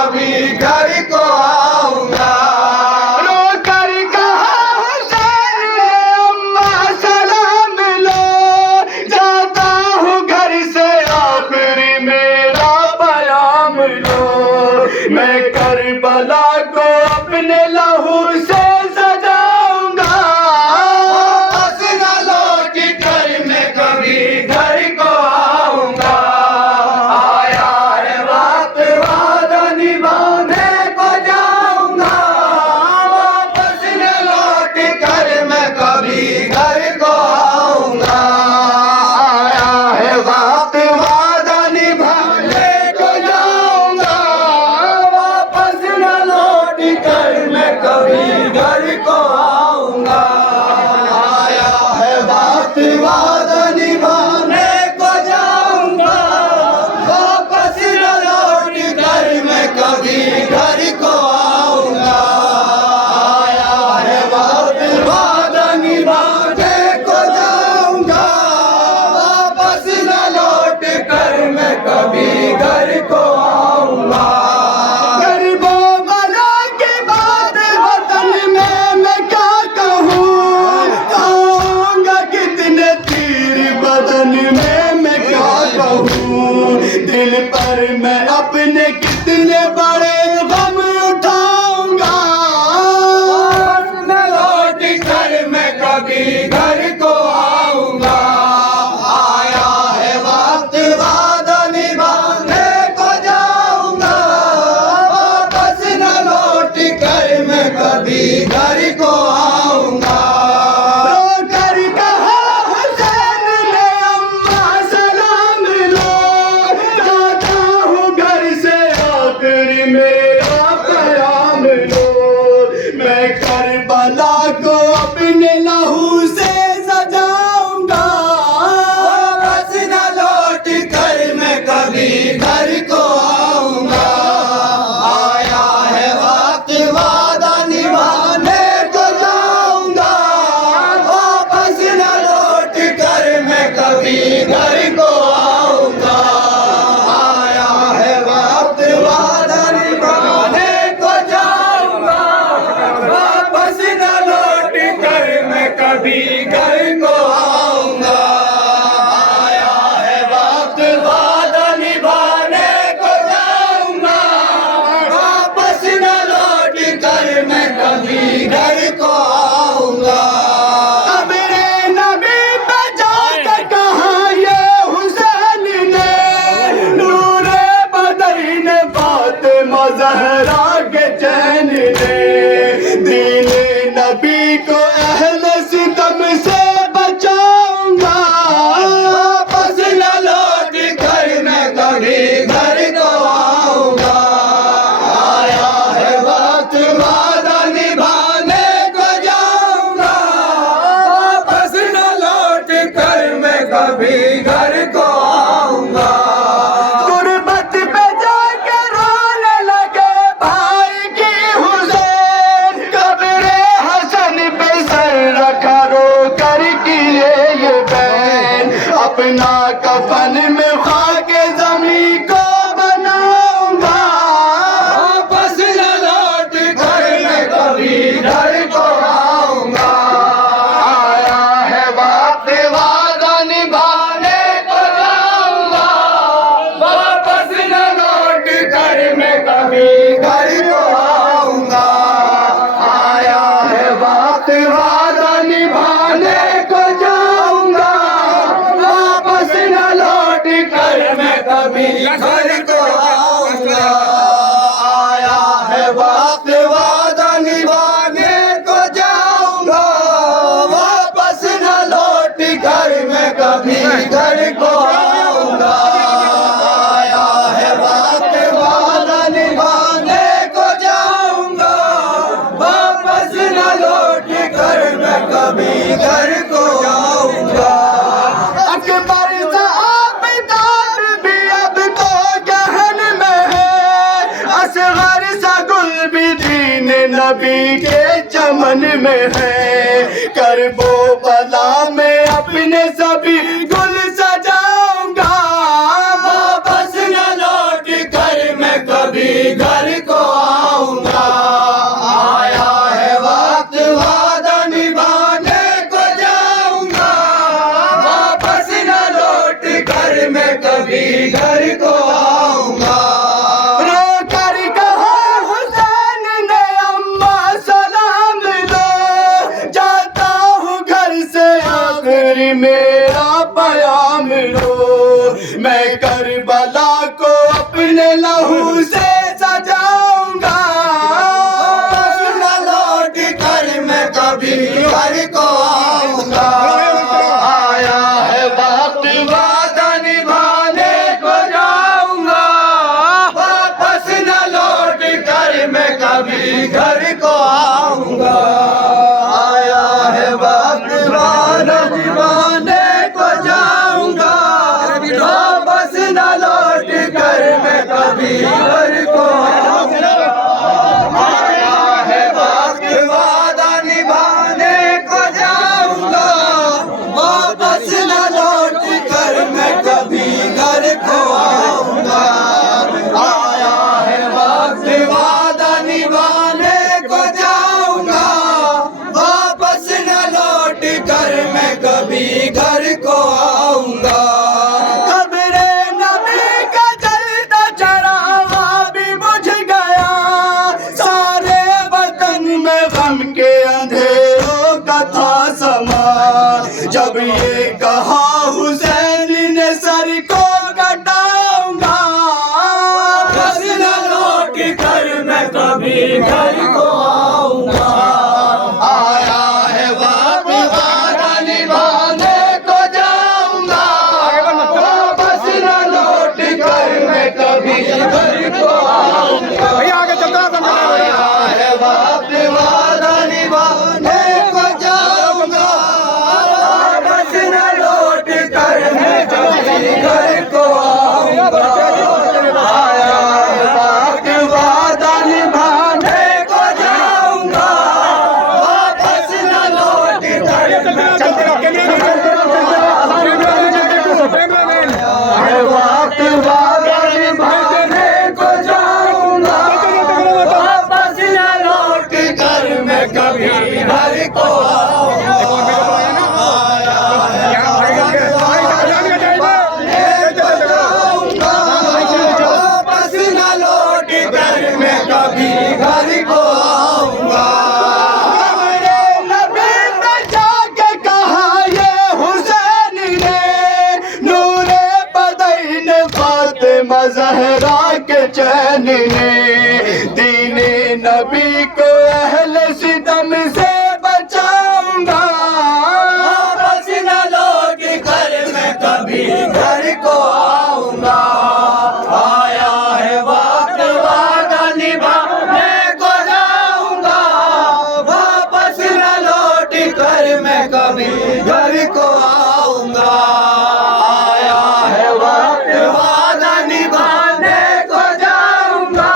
कभी घर को आऊंगा। रो कर कहा हुसैन ने अम्मा सलाम लो, जाता हूँ घर से आखिरी मेरा पैगाम लो। मैं करबला को अपने लहू से सजाऊंगा, वापस न लौट कर मैं कभी घर को आऊंगा। आया है वक्त वादा निभाने को जाऊंगा, वापस न लौट कर मैं कभी घर को आऊंगा। आया है वक्त वादा निभाने को जाऊंगा, वापस न लौट कर मैं कभी घर को आऊंगा। आया है वक्त वादा निभाने को जाऊंगा, वापस न लौट कर मैं कभी घर को आऊंगा। आया है वक्त वादा निभाने को जाऊंगा, वापस न लौट कर मैं कभी घर को आऊंगा। गरीबों वालों की बात वतन में मैं क्या कहूँ, कहूँगा कितने तीर बदन में मैं क्या कहूँ। दिल पर मैं अपने कितने बड़े गम उठाऊंगा, न लौट कर मैं कभी घर को आऊंगा। आया है वक्त वादा निभाने को जाऊंगा, वापस न लौट कर मैं कभी घर को आऊंगा। रो कर कहा हुसैन ने अम्मा सलाम लो, जाता हूँ घर से आखिरी मेरा पैगाम लो। मैं करबला को अपने लहू से सजाऊंगा, वापस न लौट कर मैं कभी घर को आऊंगा। आया है वक्त वादा निभाने को जाऊंगा, वापस न लौट कर मैं कभी घर को आऊंगा। आया है वक्त वादा निभाने को जाऊंगा, वापस न लौट कर मैं कभी घर को आऊंगा। आया है वक्त वादा निभाने को जाऊंगा, वापस न लौट कर मैं कभी घर को आऊंगा। मेरे नबी पे जाकर कहा ये हुसैन ने, नूरे बदरी ने फातिमा ज़हरा के चैन ने। दीन नबी को अहले सितम से बचाऊंगा, वापस न लौट कर मैं कभी घर को आऊंगा। आया है वक्त वादा निभाने को जाऊंगा, वापस न लौट कर मैं कभी घर को आऊंगा। गुरबत पे जाकर रोने लगे भाई की हुसैन, कब्रे हसन पे सर रखा रो कर किए ये बैन। अपना कफन में खाक जमी को बनाऊंगा, वापस न लौट कर मैं कभी घर को आऊंगा। आया है वक्त वादा निभाने को जाऊंगा, वापस न लौट कर मैं कभी घर को आऊंगा। आया है वक्त वादा निभाने को जाऊंगा, वापस न लौट कर मैं कभी घर को आऊंगा। आया है वक्त वादा निभाने को जाऊंगा, वापस न लौट कर मैं कभी घर को आऊंगा। आया है वक्त वादा निभाने को जाऊंगा, वापस न लौट कर मैं कभी घर को आऊंगा। अकबर साहब भी अब तो जहन में है, असगर सा गुल भी दीन नबी के चमन में है। करबो बला में अपने सभी गुल सजाऊंगा, वापस न लौट कर मैं कभी घर कर मैं कभी घर को आऊंगा। आया है वक्त वादा निभाने को जाऊंगा, वापस न लौट कर मैं कभी घर को आऊंगा। आया है वक्त वादा निभाने को जाऊंगा, वापस न लौट कर मैं कभी घर को आऊंगा। आया है वक्त वादा निभाने को जाऊंगा, वापस न लौट कर मैं वक्त वादा निभाने को जाऊंगा, वापस न लौट कर मैं कभी घर को आऊंगा। आया है वापस न लौट कर मैं कभी घर को आऊंगा। मेरे नबी ने जाके कहा ये हुसैन ने, नूरे बदन फातिमा ज़हरा के चैन ने, दीने नबी को अहले सितम से बचाऊंगा, वापस न लौट कर मैं कभी घर को आऊंगा। आया है वक्त वादा निभाने को जाऊंगा, वापस न लौट कर मैं कभी घर को आऊंगा। आया है वक्त वादा निभाने को जाऊंगा,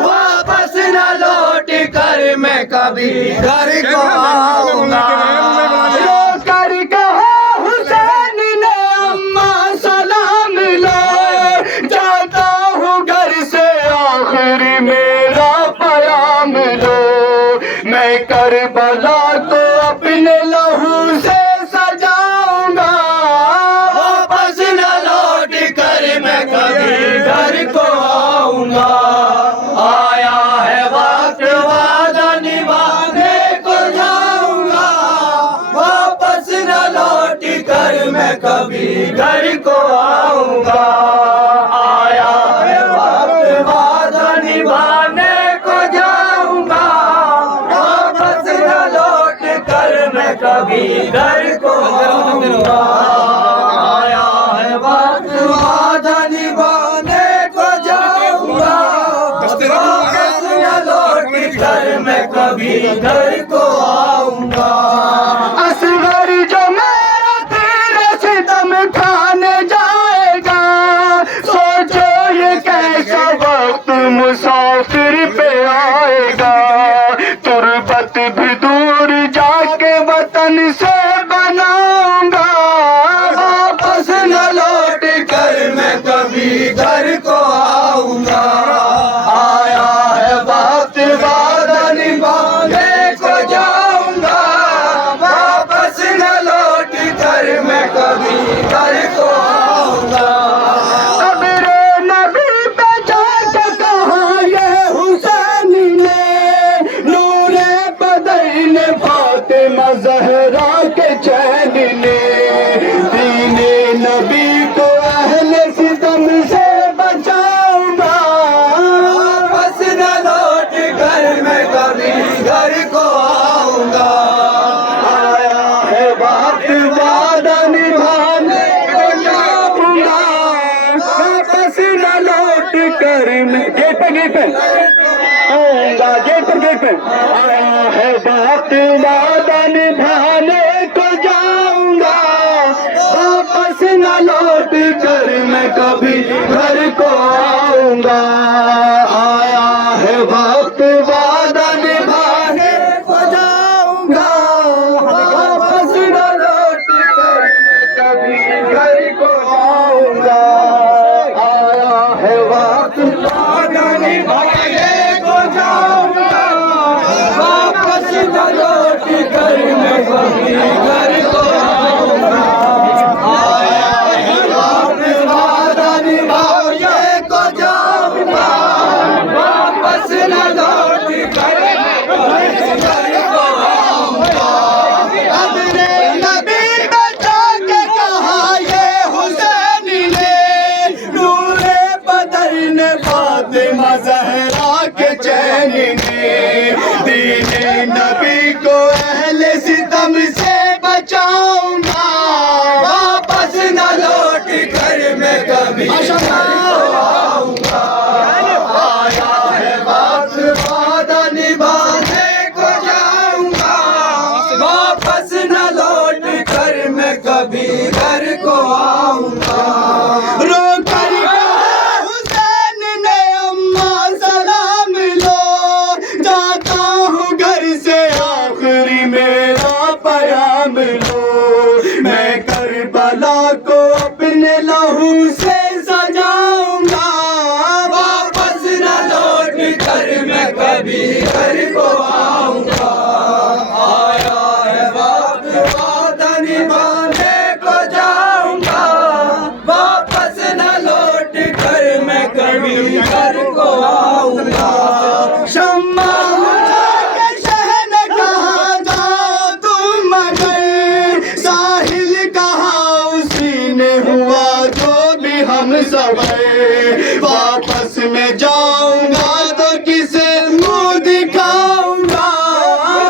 वापस न लौट कर मैं कभी घर को आऊंगा। रो कर कहा हुसैन ने अम्मा सलाम लो, जाता हूँ घर से आखिरी मेरा पयाम लो, मैं करबला को अपने लहू से सजाऊंगा, वापस न लौट कर मैं कभी घर को आऊंगा। आया है वक्त वादा निभाने को जाऊंगा, वापस न लौट कर मैं कभी घर को आऊंगा। आया है वक्त वादा निभाने को जाऊंगा, वापस न लौट कर मैं कभी घर को आऊंगा। आया है वक्त वादा निभाने को जाऊंगा, वापस न लौट कर मैं कभी घर को आऊंगा। असगर जो मेरा तेरे सितम खाने जाएगा, सोचो ये कैसा वक्त मुसाफिर पे आएगा, तुरबत भी दूर जाके वतन से बनाऊंगा, वापस न लौट कर मैं कभी घर को आऊंगा। आया है वक्त वादा निभाने को जाऊंगा, वापस न लौट कर मैं कभी घर को आऊंगा। मेरे नबी पे जाके कहा ये हुसैन ने, नूरे बदन फातिमा ज़हरा के चैन ने, दीने नबी को अहले सितम से बचाऊंगा, वापस न लौट कर मैं कभी घर को आऊंगा। आया है वक्त वादा निभाने को जाऊंगा, वापस न लौट कर मैं गेट पे आऊंगा, गेट पे आया है वक्त वादा निभाने को जाऊंगा, वापस न लौट कर मैं कभी घर को आऊंगा। आया है वक्त वादा निभाने को जाऊंगा, वापस न लौट कर मैं कभी घर को आऊंगा। आया है वक्त वादा निभाने को जाऊंगा, वापस न लौट कर मैं कभी घर को आऊंगा। आया है वक्त वादा निभाने को जाऊंगा, वापस न लौट कर मैं कभी घर को आऊंगा। अपने नबी ने जाके कहा ये हुसैन ने, नूरे बदन फातिमा ज़हरा हुसैन ने दीने नबी को अहले सितम से बचाऊंगा, वापस न लौट कर मैं कभी घर को आऊंगा। आया है वक्त वादा निभाने को जाऊंगा, वापस न लौट कर मैं कभी घर को आऊंगा। रो कर कहा हुसैन ने अम्मा सलाम लो, जाता हूँ घर से आखिरी मेरा पयाम लो, मैं करबला को अपने लहू से सजाऊंगा, वापस न लौट कर मैं कभी घर को आऊंगा। आया है वक्त वादा निभाने को जाऊंगा, वापस न लौट कर मैं कभी घर को आऊंगा। शम्मा के शहन कहा जाओ तुम मगर, साहिल कहा उसी ने हुआ जो भी हम सब, वापस में जाऊंगा